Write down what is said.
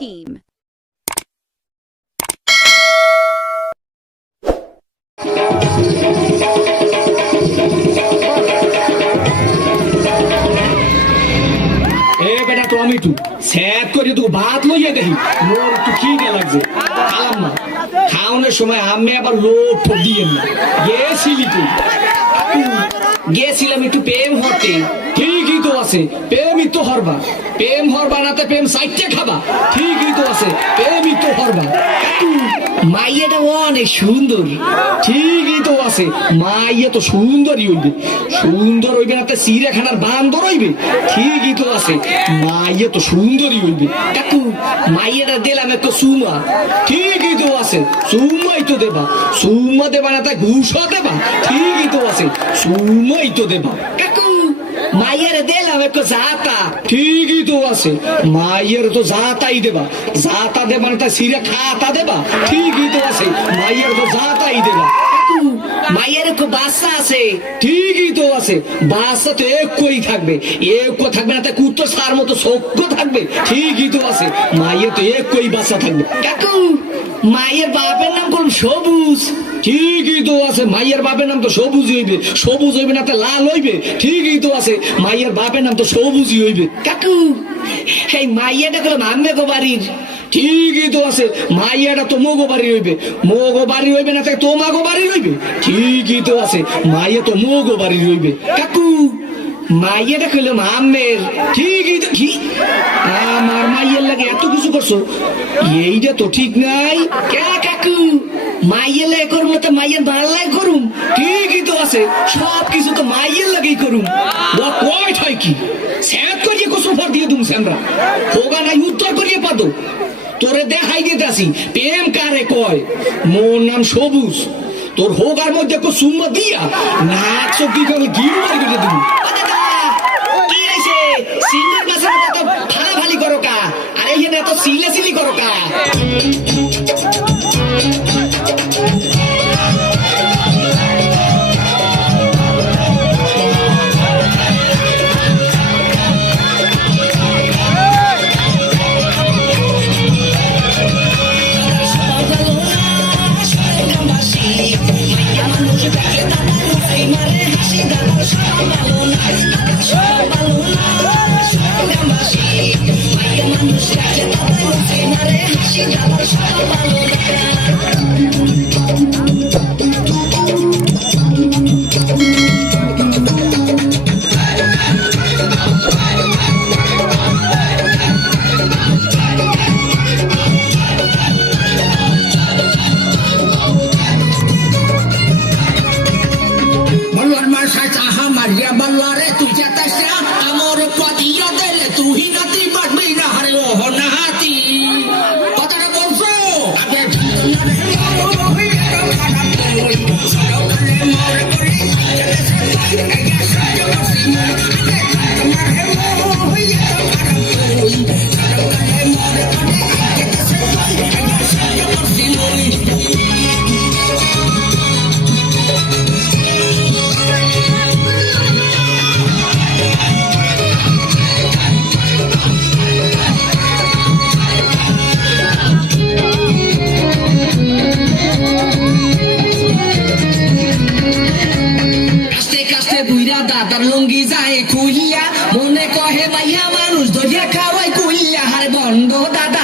team. বেটা tomato স্যাদ করে তোকে ভাত লইয়া দেখি মোর একটু খিদে লাগছে খালাম না খাওয়ানোর সময় আমি আবার লোক ঠোক দিয়েন না গেছিলি তুই গেছিলাম একটু প্রেম হতে ঠিকই তো আছে প্রেমই তো হরবা প্রেম হরবা নাতে প্রেম সাইটে খাবা ঠিকই তো আছে প্রেমই তো হরবা মাইয়াটা অনেক সুন্দর ঠিকই তো আছে মাইয়া তো সুন্দরই হইবে সুন্দর হইবে না তো চিড়িয়াখানার বান্দর হইবে ঠিকই তো আছে মাইয়া তো সুন্দরই হইবে কাকু মাইয়াটা দিলাম একটু সুমা ঠিকই তো আছে সুমাই তো দেবা সুমা দেবা না তা ঘুষও দেবা ঠিকই তো আছে সুমাই তো দেবা কাকু মাইয়ের দিলাম একটু জাতা ঠিকই তো আছে মাইয়ের তো জাতাই দেবা জাতা দেবা না তা সিরে খাতা দেবা ঠিকই তো আছে মাইয়ের তো জাতাই দেবা মাইয়ের একটু বাচ্চা আছে ঠিকই তো আছে বাচ্চা তো একই থাকবে একো থাকবে না তা কুত্তো সার মতো সক্য থাকবে ঠিকই তো আছে মাইয়ের তো একই বাচ্চা থাকবে কাকু মায়ের বাপের নাম কোন সবুজ ঠিকই তো আছে মায়ের বাপের নাম তো সবুজ হইবে না তো লাল হইবে ঠিকই তো আছে মায়ের বাপের নাম তো সবুজই হইবে কাকু এই মাইয়াটা করলাম আম্মে গো বাড়ির ঠিকই তো আছে মাইয়াটা তো মোগো বাড়ি হইবে না তো তোমাগো বাড়ি হইবে ঠিকই তো আছে মাইয়া তো মোগো বাড়ি হইবে কাকু মাইয়াটা কইলাম আম্মের ঠিকই তো কি আমার মাইয়ের লাগে এত কিছু করছো এইটা তো ঠিক নাই কে কাকু মাইয়ের লাগে করবো তো মাইয়ের ভালো লাগে করুম ঠিকই তো আছে সব কিছু তো মাইয়ের লাগেই করুম কয় হয় কি স্যাদ করিয়ে কোসফার দিয়ে দুম স্যামরা হোগা নাই উত্তর করিয়ে পাতো তোরে দেখাই দিতে আসি প্রেম কারে কয় মোর নাম সবুজ তোর হোগার মধ্যে একটু সুম্মা দিয়া নাক চোখ দিয়ে গিয়ে বাড়ি করে দিবি সিঙ্গার মাছের মতো ফালাফালি করো কা আর এইখানে এত সিলি করো কা দাদার লুঙ্গি যায় খুইয়া মনে কহে মাইয়া মানুষ ধরিয়া খাওয়াই কুইয়া হারে বন্ধ দাদা